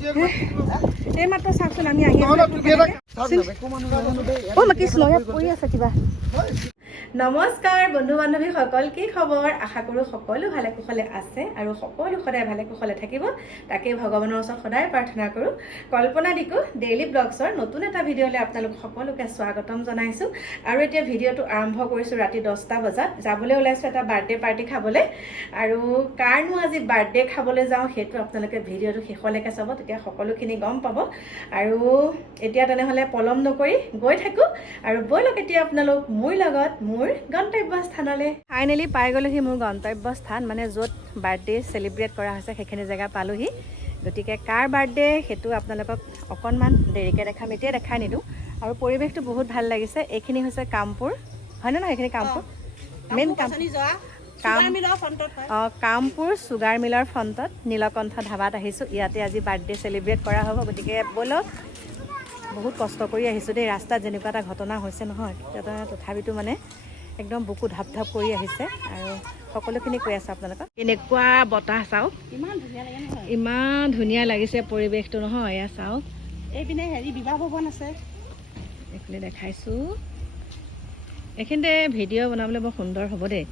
এই মাত্ৰ চাওকচোন আমি আহি আছো কিবা। নমস্কাৰ বন্ধু বান্ধৱীসকল, কি খবৰ? আশা কৰোঁ সকলো ভালে কুশলে আছে আৰু সকলো সদায় ভালে কুশলে থাকিব, তাকেই ভগৱানৰ ওচৰত সদায় প্ৰাৰ্থনা কৰোঁ। কল্পনা দিকো ডেইলি ব্লগছৰ নতুন এটা ভিডিঅ'লৈ আপোনালোক সকলোকে স্বাগতম জনাইছোঁ। আৰু এতিয়া ভিডিঅ'টো আৰম্ভ কৰিছোঁ ৰাতি 10টা বজাত। যাবলৈ ওলাইছোঁ এটা বাৰ্থডে পাৰ্টি খাবলৈ। আৰু কাৰণো আজি বাৰ্থডে খাবলৈ যাওঁ সেইটো আপোনালোকে ভিডিঅ'টো শেষলৈকে চাব, তেতিয়া সকলোখিনি গম পাব। আৰু এতিয়া তেনেহ'লে পলম নকৰি গৈ থাকোঁ আৰু ব'লক এতিয়া আপোনালোক মোৰ লগত মোৰ গন্তব্যস্থানলৈ। ফাইনেলি পাই গ'লোহি মোৰ গন্তব্যস্থান, মানে য'ত বাৰ্থডে চেলিব্ৰেট কৰা হৈছে সেইখিনি জেগা পালোহি। গতিকে কাৰ বাৰ্থডে সেইটো আপোনালোকক অকণমান দেৰিকৈ দেখাম, এতিয়া দেখাই নিদিওঁ। আৰু পৰিৱেশটো বহুত ভাল লাগিছে। এইখিনি হৈছে কামপুৰ, হয়নে নহয়? এইখিনি কামপুৰ মেইন কামপুৰ চুগাৰ মিলৰ ফ্ৰণ্টত নীলকণ্ঠ ধাবাত আহিছোঁ। ইয়াতে আজি বাৰ্থডে চেলিব্ৰেট কৰা হ'ব। গতিকে ব'লক। বহুত কষ্ট কৰি আহিছোঁ দেই, ৰাস্তাত যেনেকুৱা এটা ঘটনা হৈছে নহয়, তথাপিতো মানে একদম বুকু ধাপ ধাপ কৰি আহিছে। আৰু সকলোখিনি কৈ আছোঁ আপোনালোকক। কেনেকুৱা বতাহ চাওক, ইমান ধুনীয়া লাগিছে পৰিৱেশটো নহয়। এয়া চাওক, এইপিনে বিবাহ ভৱন আছে, এইফালে দেখাইছোঁ। এইখিনিতে ভিডিঅ' বনাবলৈ বৰ সুন্দৰ হ'ব দেই।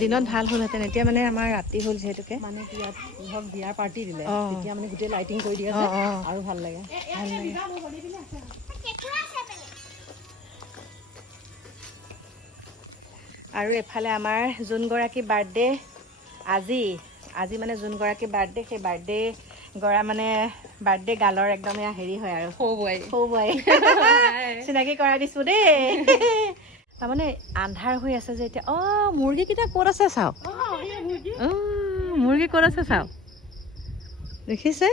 দিনত ভাল হ'লহেঁতেন, এতিয়া মানে আমাৰ ৰাতি হ'ল যিহেতুকে, মানে কি ইয়াত ধৰক বিয়াৰ পাৰ্টি দিলে, তেতিয়া মানে গোটেই লাইটিং কৰি দিয়ে যে আৰু ভাল লাগে। আৰু এফালে আমাৰ যোনগৰাকী বাৰ্থডে আজি মানে যোনগৰাকী বাৰ্থডে, সেই বাৰ্থডে বাৰ্থডে গালৰ একদম এয়া হেৰি হয় আৰু সৌ বোৱাৰী চিনাকি কৰাই দিছোঁ দেই। তাৰমানে আন্ধাৰ হৈ আছে যে এতিয়া। মুৰ্গীকেইটা ক'ত আছে চাওক, মুৰ্গী ক'ত আছে চাওক, দেখিছে?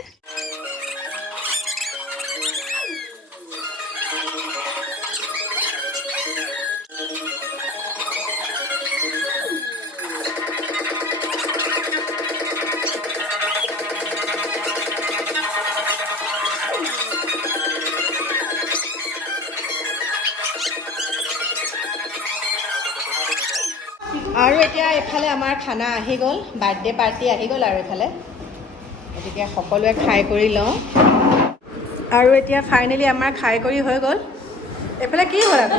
আৰু এতিয়া এইফালে আমাৰ খানা আহি গ'ল, বাৰ্থডে পাৰ্টি আহি গ'ল আৰু এইফালে। গতিকে সকলোৱে খাই কৰি লওঁ। আৰু এতিয়া ফাইনেলি আমাৰ খাই কৰি হৈ গ'ল। এইফালে কি হ'ল আকৌ?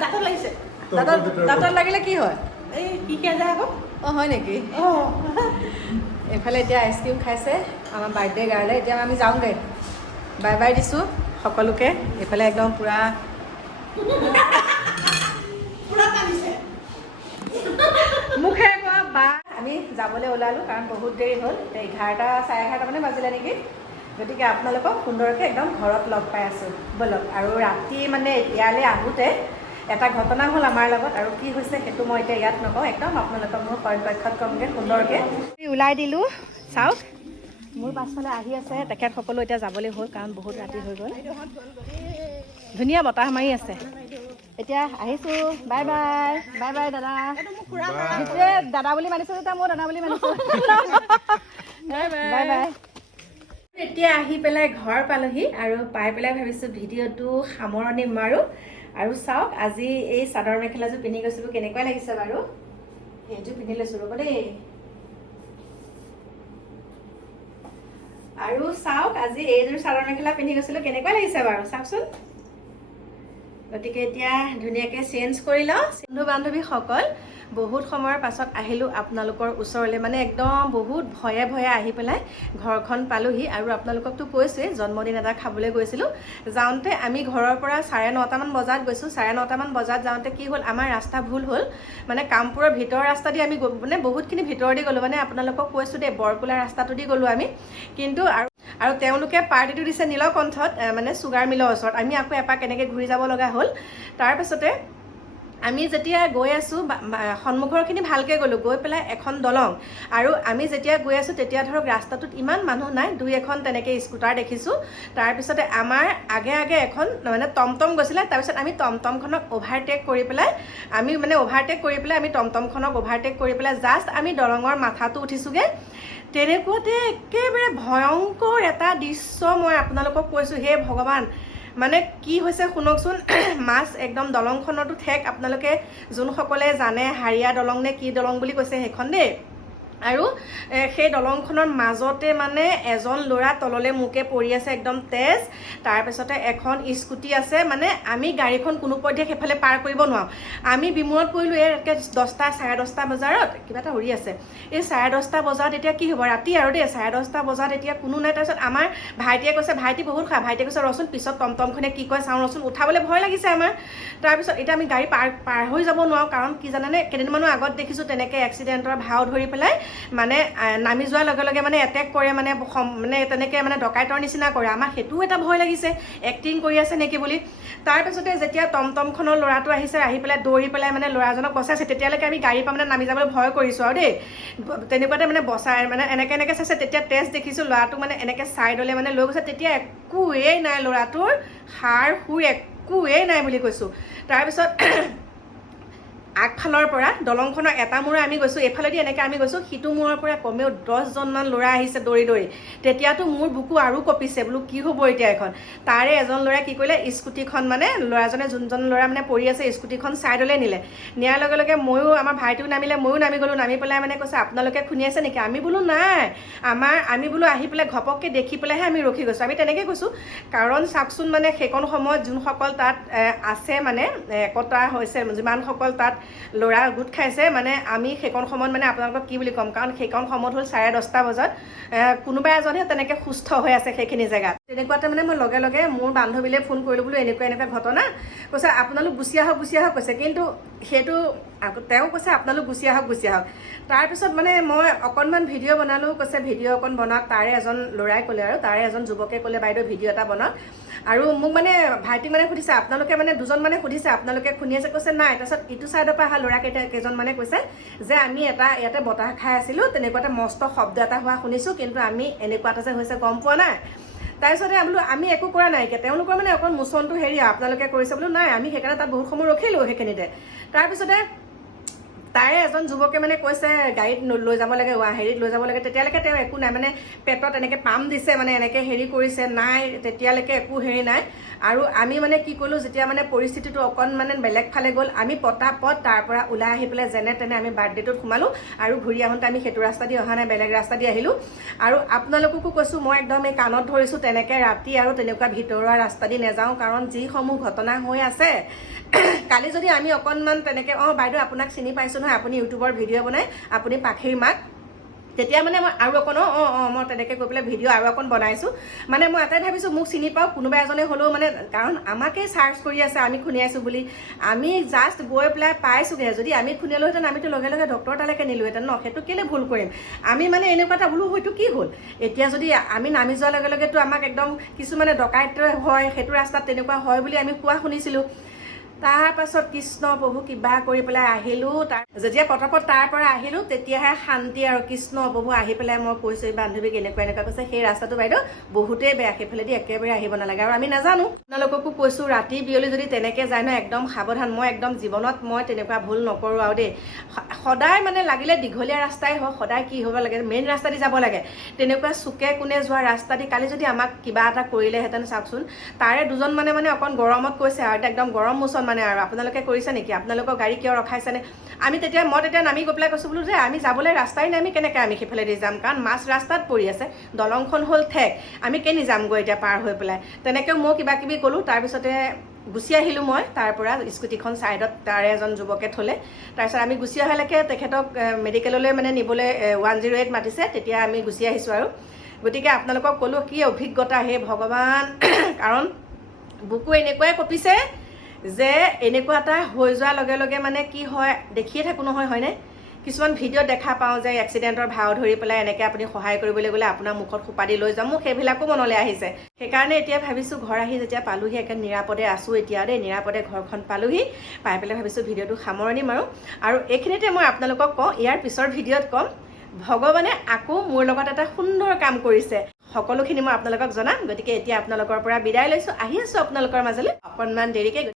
দাঁতত লাগিছে, দাঁতত লাগিলে কি হয়? এই কি যায় আকৌ? হয় নেকি? এইফালে এতিয়া আইচক্ৰীম খাইছে আমাৰ বাৰ্থডে গাৰ্লে। এতিয়া আমি যাওঁগৈ, বাই বাই দিছোঁ সকলোকে। এইফালে একদম পূৰা মুখে কোৱা বা আমি যাবলৈ ওলালোঁ, কাৰণ বহুত দেৰি হ'ল। এতিয়া 11টা চাৰে 11টা মানে বাজিলে নেকি। গতিকে আপোনালোকক সুন্দৰকৈ একদম ঘৰত লগ পাই আছোঁ, ব'লক। আৰু ৰাতি মানে ইয়ালৈ আহোঁতে এটা ঘটনা হ'ল আমাৰ লগত, আৰু কি হৈছে সেইটো মই এতিয়া ইয়াত নকওঁ, একদম আপোনালোকক মোৰ পক্ষত কমকৈ সুন্দৰকৈ ওলাই দিলোঁ। চাওক, মোৰ পাছফালে আহি আছে তেখেতসকলো। এতিয়া যাবলৈ হ'ল কাৰণ বহুত ৰাতি হৈ গ'ল। ধুনীয়া বতাহ মাৰি আছে। এতিয়া আহিছোঁ, বাই বাই। বাই বাই দাদা। দাদা বুলি মানিছোঁ যেতিয়া মই দাদা বুলি মানিছোঁ। Bye bye. এতিয়া আহি পেলাই ঘৰ পালোহি, আৰু পাই পেলাই ভাবিছোঁ ভিডিঅ'টো সামৰণি মাৰোঁ। আৰু চাওক, আজি এই চাদৰ মেখেলাযোৰ পিন্ধি গৈছিলোঁ, কেনেকুৱা লাগিছে বাৰু? সেইযোৰ পিন্ধি লৈছোঁ ৰ'ব দেই। আৰু চাওক, আজি এইযোৰ চাদৰ মেখেলা পিন্ধি গৈছিলোঁ, কেনেকুৱা লাগিছে বাৰু চাওকচোন। গতিকে এতিয়া ধুনীয়াকৈ চেঞ্জ কৰি লওঁ। বন্ধু বান্ধৱীসকল, বহুত সময়ৰ পাছত আহিলোঁ আপোনালোকৰ ওচৰলৈ, মানে একদম বহুত ভয়ে আহি পেলাই ঘৰখন পালোহি। আৰু আপোনালোককতো কৈছোঁৱেই, জন্মদিন এটা খাবলৈ গৈছিলোঁ। যাওঁতে আমি ঘৰৰ পৰা 9:30মান বজাত গৈছোঁ। 9:30মান বজাত যাওঁতে কি হ'ল, আমাৰ ৰাস্তা ভুল হ'ল। মানে কামপুৰৰ ভিতৰৰ ৰাস্তা দি আমি মানে বহুতখিনি ভিতৰ দি গ'লোঁ, মানে আপোনালোকক কৈছোঁ দেই, বৰকোলা ৰাস্তাটো দি গ'লোঁ আমি। কিন্তু আৰু তেওঁলোকে পাৰ্টিটো দিছে নীলকণ্ঠত, মানে চুগাৰ মিলৰ ওচৰত। আমি আকৌ এপাক কেনেকৈ ঘূৰি যাব লগা হ'ল। তাৰপাছতে আমি যেতিয়া গৈ আছোঁ, সন্মুখৰখিনি ভালকৈ গ'লোঁ, গৈ পেলাই এখন দলং। আৰু আমি যেতিয়া গৈ আছোঁ তেতিয়া ধৰক ৰাস্তাটোত ইমান মানুহ নাই, 2-এখন তেনেকৈ স্কুটাৰ দেখিছোঁ। তাৰপিছতে আমাৰ আগে এখন মানে টমটম গৈছিলে। তাৰপিছত আমি টমটমখনক অভাৰটেক কৰি পেলাই আমি টমটমখনক অভাৰটেক কৰি পেলাই জাষ্ট আমি দলঙৰ মাথাটো উঠিছোঁগৈ। তেনেকুৱাতে একেবাৰে ভয়ংকৰ এটা দৃশ্য মই আপোনালোকক কৈছোঁ, হে ভগৱান। মানে কি হৈছে শুনকচোন। মাছ একদম দলংখনতো ঠেক, আপোনালোকে যোনসকলে জানে হাৰিয়া দলং নে কি দলং বুলি কৈছে সেইখন দেই। আৰু সেই দলংখনৰ মাজতে মানে এজন ল'ৰা তললৈ মোকে পৰি আছে একদম তেজ তাৰপিছতে এখন স্কুটি আছে মানে আমি গাড়ীখন কোনো পধ্যে সেইফালে পাৰ কৰিব নোৱাৰোঁ আমি বিমূৰত পৰিলোঁ এই 10টা 10:30 বজাত কিবা এটা উৰি আছে এই 10:30 বজাত এতিয়া কি হ'ব ৰাতি আৰু দেই 10:30 বজাত এতিয়া কোনো নাই তাৰপিছত আমাৰ ভাইটিয়ে কৈছে ভাইটি বহুত খা ভাইটিয়ে কৈছে ৰচোন পিছত টমটমখনে কি কয় চাওঁ ৰচোন উঠাবলৈ ভয় লাগিছে আমাৰ তাৰপিছত এতিয়া আমি গাড়ী পাৰ হৈ যাব নোৱাৰোঁ কাৰণ কি জানেনে কেইদিনমানৰ আগত দেখিছোঁ তেনেকৈ এক্সিডেণ্টৰ ভাও ধৰি পেলাই মানে নামি যোৱাৰ লগে লগে মানে এটেক কৰে মানে মানে তেনেকৈ মানে ডকাইতৰ নিচিনা কৰে আমাৰ সেইটোও এটা ভয় লাগিছে এক্টিং কৰি আছে নেকি বুলি তাৰপিছতে যেতিয়া টমটমখনৰ ল'ৰাটো আহিছে আহি পেলাই দৌৰি পেলাই মানে ল'ৰাজনক বচাইছে তেতিয়ালৈকে আমি গাড়ীৰ পৰা মানে নামি যাবলৈ ভয় কৰিছোঁ আৰু দেই তেনেকুৱাতে মানে বচাই মানে এনেকৈ চাইছে তেতিয়া তেজ দেখিছোঁ ল'ৰাটোক মানে এনেকৈ ছাইডলৈ মানে লৈ গৈছে তেতিয়া একোৱেই নাই ল'ৰাটোৰ হাড় হুৰ একোৱেই নাই বুলি কৈছোঁ তাৰপিছত আগফালৰ পৰা দলংখনৰ এটা মূৰে আমি গৈছোঁ এইফালেদি এনেকৈ আমি গৈছোঁ সিটো মূৰৰ পৰা কমেও 10জনমান ল'ৰা আহিছে দৌৰি দৌৰি তেতিয়াতো মোৰ বুকু আৰু কঁপিছে বোলো কি হ'ব এতিয়া এখন তাৰে এজন ল'ৰাই কি কৰিলে স্কুটিখন মানে ল'ৰাজনে যোনজন ল'ৰা মানে পৰি আছে স্কুটিখন ছাইডলৈ নিলে নিয়াৰ লগে লগে ময়ো আমাৰ ভাইটিও নামিলে ময়ো নামি গ'লোঁ নামি পেলাই মানে কৈছে আপোনালোকে খুন্দি আছে নেকি আমি বোলো নাই আমি বোলো আহি পেলাই ঘপককৈ দেখি পেলাইহে আমি ৰখি গৈছোঁ আমি তেনেকৈ কৈছোঁ কাৰণ চাওকচোন মানে সেইকণ সময়ত যোনসকল তাত আছে মানে একতা হৈছে যিমানসকল তাত ল'ৰা গোট খাইছে মানে আমি সেইকণ সময়ত মানে আপোনালোকক কি বুলি ক'ম কাৰণ সেইকণ সময়ত হ'ল 10:30 বজাত কোনোবা এজনহে তেনেকৈ সুস্থ হৈ আছে সেইখিনি জেগাত তেনেকুৱাতে মানে মই লগে লগে মোৰ বান্ধৱীলৈ ফোন কৰিলোঁ বোলো এনেকুৱা ঘটনা কৈছে আপোনালোক গুচি আহক কৈছে কিন্তু সেইটো তেওঁ কৈছে আপোনালোক গুচি আহক তাৰপিছত মানে মই অকণমান ভিডিঅ' বনালোঁ কৈছে ভিডিঅ' অকণ বনাওক তাৰে এজন ল'ৰাই ক'লে আৰু তাৰে এজন যুৱকে ক'লে বাইদেউ ভিডিঅ' এটা বনাওক আৰু মোক মানে ভাইটিক মানে সুধিছে আপোনালোকে মানে দুজন মানে সুধিছে আপোনালোকে শুনি আছে কৈছে নাই তাৰপিছত ইটো ছাইডৰ পৰা অহা ল'ৰা কেইজন মানে কৈছে যে আমি ইয়াতে বতাহ খাই আছিলোঁ তেনেকুৱাতে মস্ত শব্দ এটা হোৱা শুনিছোঁ কিন্তু আমি এনেকুৱা এটা যে হৈছে গম পোৱা নাই তাৰপিছতে বোলো আমি একো কৰা নাইকিয়া তেওঁলোকৰ মানে অকণ মোচনটো হেৰি আপোনালোকে কৰিছে বোলো নাই আমি সেইকাৰণে তাত বহুত সময় ৰখিলোঁ সেইখিনিতে তাৰপিছতে তাৰে এজন যুৱকে মানে কৈছে গাড়ীত লৈ যাব লাগে হেৰিত লৈ যাব লাগে তেতিয়ালৈকে তেওঁ একো নাই মানে পেটত এনেকৈ পাম দিছে মানে এনেকৈ হেৰি কৰিছে নাই তেতিয়ালৈকে একো হেৰি নাই আৰু আমি মানে কি কৰিলোঁ যেতিয়া মানে পৰিস্থিতিটো অকণমান বেলেগ ফালে গ'ল আমি পটাপট তাৰ পৰা ওলাই আহি পেলাই যেনে তেনে আমি বাৰ্থডেটোত সোমালোঁ আৰু ঘূৰি আহোঁতে আমি সেইটো ৰাস্তা দি অহা নাই বেলেগ ৰাস্তা দি আহিলোঁ আৰু আপোনালোককো কৈছোঁ মই একদম এই কাণত ধৰিছোঁ তেনেকৈ ৰাতি আৰু তেনেকুৱা ভিতৰুৱা ৰাস্তা দি নাযাওঁ কাৰণ যিসমূহ ঘটনা হৈ আছে কালি যদি আমি অকণমান তেনেকৈ বাইদেউ আপোনাক চিনি পাইছোঁ নহয় আপুনি ইউটিউবৰ ভিডিঅ' বনাই আপুনি পাখিৰ মাক তেতিয়া মানে মই আৰু অকণ মই তেনেকৈ গৈ পেলাই ভিডিঅ' আৰু অকণ বনাইছোঁ মানে মই এটাই ভাবিছোঁ মোক চিনি পাওঁ কোনোবা এজনে হ'লেও মানে কাৰণ আমাকেই চাৰ্চ কৰি আছে আমি খুন্দিয়াইছোঁ বুলি আমি জাষ্ট গৈ পেলাই পাইছোঁগৈ যদি আমি খুন্দিয়ালোহেঁতেন আমিতো লগে লগে ডক্টৰ তালৈকে নিলোহেঁতেন ন সেইটো কেলৈ ভুল কৰিম আমি মানে এনেকুৱা এটা বোলো হয়তো কি হ'ল এতিয়া যদি আমি নামি যোৱাৰ লগে লগেতো আমাক একদম কিছুমানে ডকাইত হয় সেইটো ৰাস্তাত তেনেকুৱা হয় বুলি আমি কোৱা শুনিছিলোঁ তাৰপাছত কৃষ্ণ প্ৰভু কিবা কৰি পেলাই আহিলোঁ যেতিয়া পটাপট তাৰ পৰা আহিলোঁ তেতিয়াহে শান্তি আৰু কৃষ্ণ প্ৰভু আহি পেলাই মই কৈছোঁ এই বান্ধৱীক এনেকুৱা কৈছে সেই ৰাস্তাটো বাইদেউ বহুতেই বেয়া সেইফালেদি একেবাৰে আহিব নালাগে আৰু আমি নাজানো আপোনালোককো কৈছোঁ ৰাতি বিয়লি যদি তেনেকৈ যায় ন একদম সাৱধান মই একদম জীৱনত মই তেনেকুৱা ভুল নকৰোঁ আৰু দেই সদায় মানে লাগিলে দীঘলীয়া ৰাস্তাই হওক সদায় কি হ'ব লাগে মেইন ৰাস্তা দি যাব লাগে তেনেকুৱা চুকে কোণে যোৱা ৰাস্তা দি কালি যদি আমাক কিবা এটা কৰিলেহেঁতেন চাওকচোন তাৰে দুজন মানে অকণ গৰমত কৈছে আৰু একদম গৰম মোচন মানে আৰু আপোনালোকে কৰিছে নেকি আপোনালোকৰ গাড়ী কিয় ৰখাইছেনে মই তেতিয়া নামি গৈ পেলাই কৈছোঁ বোলো যে আমি যাবলৈ ৰাস্তাই নাই আমি কেনেকৈ আমি সেইফালেদি যাম কাৰণ মাছ ৰাস্তাত পৰি আছে দলংখন হ'ল ঠেক আমি কেনি যামগৈ এতিয়া পাৰ হৈ পেলাই তেনেকৈ মই কিবা কিবি ক'লোঁ তাৰপিছতে গুচি আহিলোঁ মই তাৰ পৰা স্কুটিখন ছাইডত তাৰে এজন যুৱকে থ'লে তাৰপিছত আমি গুচি অহালৈকে তেখেতক মেডিকেললৈ মানে নিবলৈ 108 মাতিছে তেতিয়া আমি গুচি আহিছোঁ আৰু গতিকে আপোনালোকক ক'লোঁ কি অভিজ্ঞতা হে ভগৱান কাৰণ বুকু এনেকুৱাই কঁপিছে যে এনেকুৱা এটা হৈ যোৱাৰ লগে লগে মানে কি হয় দেখিয়ে থাকোঁ নহয় হয়নে কিছুমান ভিডিঅ' দেখা পাওঁ যে এক্সিডেণ্টৰ ভাও ধৰি পেলাই এনেকৈ আপুনি সহায় কৰিবলৈ গ'লে আপোনাৰ মুখত সোপা দি লৈ যাম মোক সেইবিলাকো মনলৈ আহিছে সেইকাৰণে এতিয়া ভাবিছোঁ ঘৰ আহি যেতিয়া পালোহি একে নিৰাপদে আছোঁ এতিয়া দেই নিৰাপদে ঘৰখন পালোহি পাই পেলাই ভাবিছোঁ ভিডিঅ'টো সামৰণি মাৰোঁ আৰু এইখিনিতে মই আপোনালোকক কওঁ ইয়াৰ পিছৰ ভিডিঅ'ত ক'ম ভগৱানে আকৌ মোৰ লগত এটা সুন্দৰ কাম কৰিছে সকলোখিনি মই আপোনালোকক জনাম গতিকে এতিয়া আপোনালোকৰ পৰা বিদায় লৈছোঁ আহি আছোঁ আপোনালোকৰ মাজলৈ অকণমান দেৰিকৈ